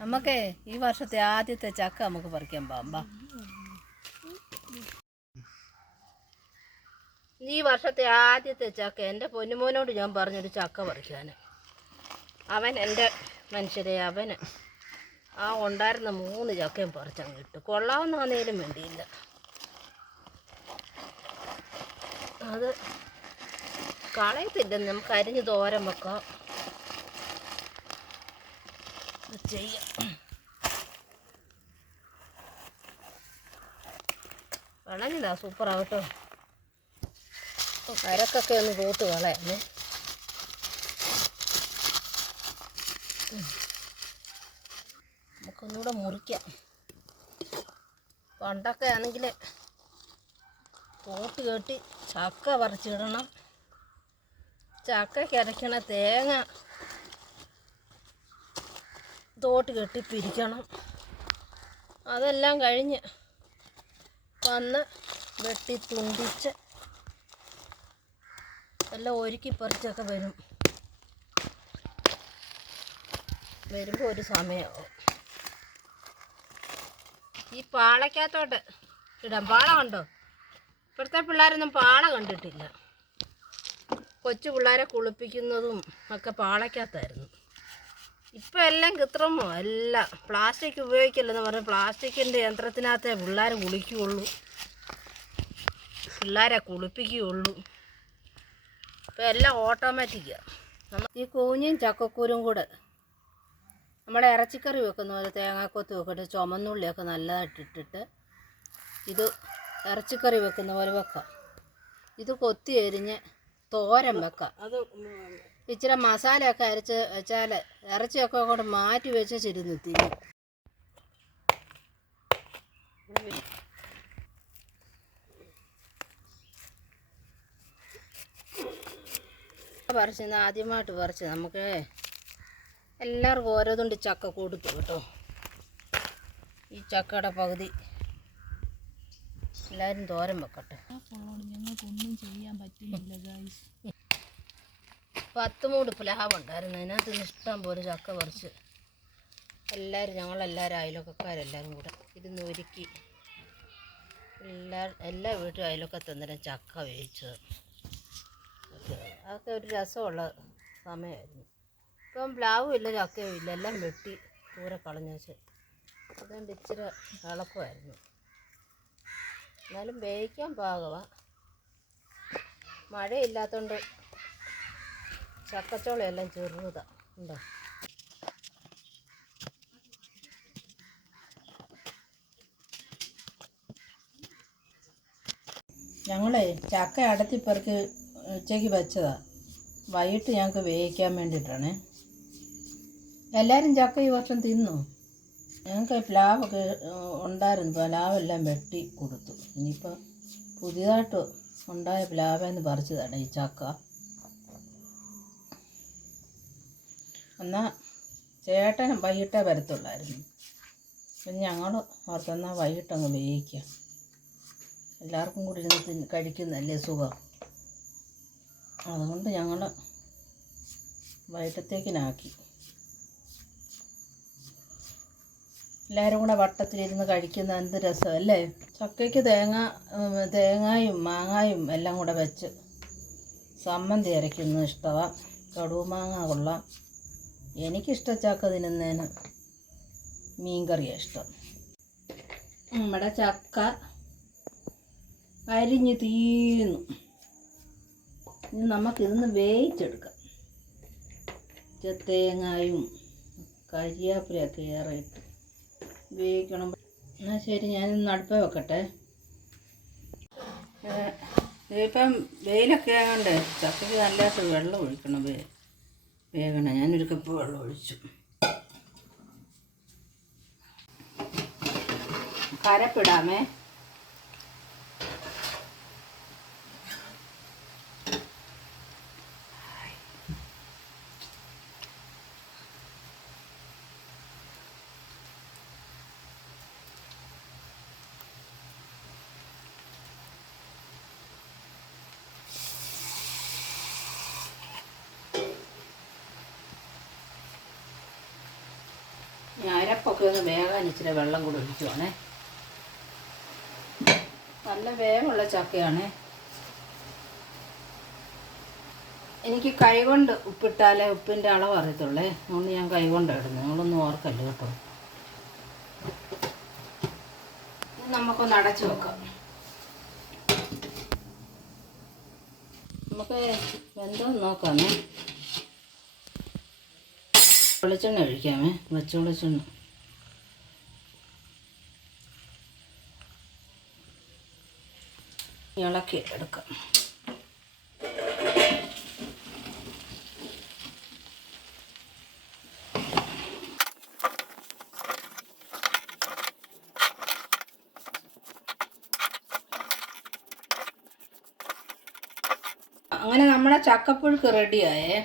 നമുക്കേ ഈ വർഷത്തെ ആദ്യത്തെ ചക്ക നമുക്ക് പറിക്കാൻ ബാ ഈ വർഷത്തെ ആദ്യത്തെ ചക്ക എന്റെ പൊന്നുമോനോട് ഞാൻ പറഞ്ഞൊരു ചക്ക പറിക്കാൻ അവൻ എന്റെ മനുഷ്യരെ അവന് ആ ഉണ്ടായിരുന്ന മൂന്ന് ചക്കയും പറിച്ചങ്ങ് ഇട്ടു. കൊള്ളാവുന്നാന്നേലും വേണ്ടിയില്ല. അത് കളയത്തില്ല നമുക്ക് അരിഞ്ഞ് തോരൻ വെക്കാം ഇത് ചെയ്യാം. വിളഞ്ഞില്ല സൂപ്പറാവട്ടോ കരക്കൊക്കെ ഒന്ന് തൂത്ത് കളയാമേ നമുക്കൊന്നുകൂടെ മുറിക്കാം. പണ്ടൊക്കെ ആണെങ്കിൽ തോട്ട് കേട്ടി ചക്ക പറിച്ചിടണം. ചക്കയ്ക്ക് അരയ്ക്കണ തേങ്ങ തോട്ട് കെട്ടി പിരിക്കണം അതെല്ലാം കഴിഞ്ഞ് വന്ന് വെട്ടി തുണ്ടിച്ച് എല്ലാം ഒരുക്കി പറിച്ചൊക്കെ വരും. വരുമ്പോൾ ഒരു സമയമാവും ഈ പാളയ്ക്കകത്തോട്ട് ഇടാം. പാള കണ്ടോ? ഇപ്പോഴത്തെ പിള്ളേരൊന്നും പാള കണ്ടിട്ടില്ല. കൊച്ചു പിള്ളേരെ കുളിപ്പിക്കുന്നതും ഒക്കെ പാളയ്ക്കകത്തായിരുന്നു. ഇപ്പം എല്ലാം കൃത്രിമോ. എല്ലാം. പ്ലാസ്റ്റിക് ഉപയോഗിക്കില്ലെന്ന് പറഞ്ഞ് പ്ലാസ്റ്റിക്കിന്റെ യന്ത്രത്തിനകത്തേ പിള്ളേർ കുളിക്കുകയുള്ളൂ പിള്ളേരെ കുളിപ്പിക്കുകയുള്ളൂ. ഇപ്പം എല്ലാം ഓട്ടോമാറ്റിക്കാണ് നമ്മൾ ഈ കൂഞ്ഞും ചക്കക്കൂരും കൂടെ നമ്മുടെ ഇറച്ചിക്കറി വെക്കുന്ന പോലെ തേങ്ങാക്കൊത്ത് വെക്കിട്ട് ചുമന്നുള്ളിയൊക്കെ നല്ലതായിട്ട് ഇട്ടിട്ട് ഇത് ഇറച്ചിക്കറി വെക്കുന്ന പോലെ വെക്കാം. ഇത് കൊത്തി എരിഞ്ഞ് തോരൻ വെക്കാം. അത് ഇച്ചിരി മസാലയൊക്കെ അരച്ച് വെച്ചാൽ ഇറച്ചിയൊക്കെ കൂടെ മാറ്റി വെച്ച് ചിരുന്ന് തിരി പറിച്ചിന്ന് ആദ്യമായിട്ട് പറിച്ച് നമുക്ക് എല്ലാവർക്കും ഓരോതുണ്ട് ചക്ക കൊടുത്തു കേട്ടോ. ഈ ചക്കയുടെ പകുതി എല്ലാവരും തോരൻ വെക്കട്ടെ. ഞങ്ങൾക്കൊന്നും ചെയ്യാൻ പറ്റുന്നില്ല പത്ത് മൂട് പ്ലാവ് ഉണ്ടായിരുന്നു. അതിനകത്ത് ഇഷ്ടം പോലെ ചക്ക പറിച്ച് എല്ലാവരും ഞങ്ങളെല്ലാവരും അയലൊക്കക്കാരെല്ലാവരും കൂടെ ഇരുന്ന് ഒരുക്കി. എല്ലാ എല്ലാ വീട്ടിലും അയലൊക്കെ അന്നേരം ചക്ക വേവിച്ചത്. അതൊക്കെ ഒരു രസമുള്ള സമയമായിരുന്നു. ഇപ്പം പ്ലാവും ഇല്ല ചക്കയും ഇല്ല. എല്ലാം വെട്ടി ദൂരെ കളഞ്ഞേച്ച്. അതുകൊണ്ട് ഇച്ചിരി എളുപ്പമായിരുന്നു എന്നാലും വേവിക്കാൻ പാകമാണ് മഴയില്ലാത്തതുകൊണ്ട് ചക്കച്ചോളയെല്ലാം ചെറുതാ. ഉണ്ടോ? ഞങ്ങളെ ചക്ക അടത്തി പെറുക്കി ഉച്ചയ്ക്ക് വെച്ചതാ. വൈകിട്ട് ഞങ്ങൾക്ക് വേവിക്കാൻ വേണ്ടിയിട്ടാണ്. എല്ലാവരും ചക്ക ഈ വർഷം തിന്നു. ഞങ്ങൾക്ക് പ്ലാവൊക്കെ ഉണ്ടായിരുന്നു. പ്ലാവെല്ലാം വെട്ടി കൊടുത്തു. ഇനിയിപ്പോൾ പുതിയതായിട്ട് ഉണ്ടായ പ്ലാവെന്ന് പറിച്ചതാണ് ഈ ചക്ക. എന്നാൽ ചേട്ടൻ വൈകിട്ടേ വരത്തുള്ളായിരുന്നു. പിന്നെ ഞങ്ങൾ ഓർത്തെന്നാൽ വൈകിട്ടങ്ങ് വേവിക്കാം. എല്ലാവർക്കും കൂടി ഇരുന്ന് തിന്ന് കഴിക്കുന്നതല്ലേ സുഖം. അതുകൊണ്ട് ഞങ്ങൾ വൈകിട്ടത്തേക്കിനാക്കി. എല്ലാവരും കൂടെ വട്ടത്തിലിരുന്ന് കഴിക്കുന്ന എന്ത് അല്ലേ ചക്കയ്ക്ക് തേങ്ങ തേങ്ങായും മാങ്ങായും എല്ലാം കൂടെ വെച്ച് സമ്മന്തി അരയ്ക്കുന്നത് ഇഷ്ടമാണ് കടുമാങ്ങ കൊള്ളാം. എനിക്കിഷ്ടം ചക്ക തിന്നുന്നതിന് മീൻകറിയാണ് ഇഷ്ടം. നമ്മുടെ ചക്ക അരിഞ്ഞ് തീരുന്നു ഇനി നമുക്കിതൊന്ന് വേവിച്ചെടുക്കാം. തേങ്ങായും കരിയാപ്പിലൊക്കെ ഏറെയിട്ട് വേവിക്കണം. എന്നാൽ ശരി ഞാനിന്ന് അടുപ്പ വെക്കട്ടെ. ഇതിപ്പം വെയിലൊക്കെ ആകണ്ടേ ചക്കയ്ക്ക് നല്ലതായിട്ട് വെള്ളം ഒഴിക്കണം വേ വേഗണം ഞാനൊരു കപ്പ് വെള്ളം ഒഴിച്ചു. കരപ്പിടാമേ അരപ്പൊക്കെ ഒന്ന് വേകാൻ ഇച്ചിരി വെള്ളം കൂടെ ഒഴിക്കുവാണേ. നല്ല വേഗമുള്ള ചക്കയാണേ. എനിക്ക് കൈകൊണ്ട് ഉപ്പിട്ടാലേ ഉപ്പിന്റെ അളവ് അറിയത്തുള്ളേ. അതുകൊണ്ട് ഞാൻ കൈകൊണ്ട് ഇടുന്നത്. നിങ്ങളൊന്നും ഓർക്കല്ല കേട്ടോ. നമുക്കൊന്ന് അടച്ചു വെക്കാം. നമുക്ക് എന്തോ നോക്കാമേ. വെളിച്ചെണ്ണ ഒഴിക്കാമേ വെച്ച വെളിച്ചെണ്ണ ഇളക്കി എടുക്കാം. അങ്ങനെ നമ്മുടെ ചക്കപ്പുഴുക്ക് റെഡിയായേ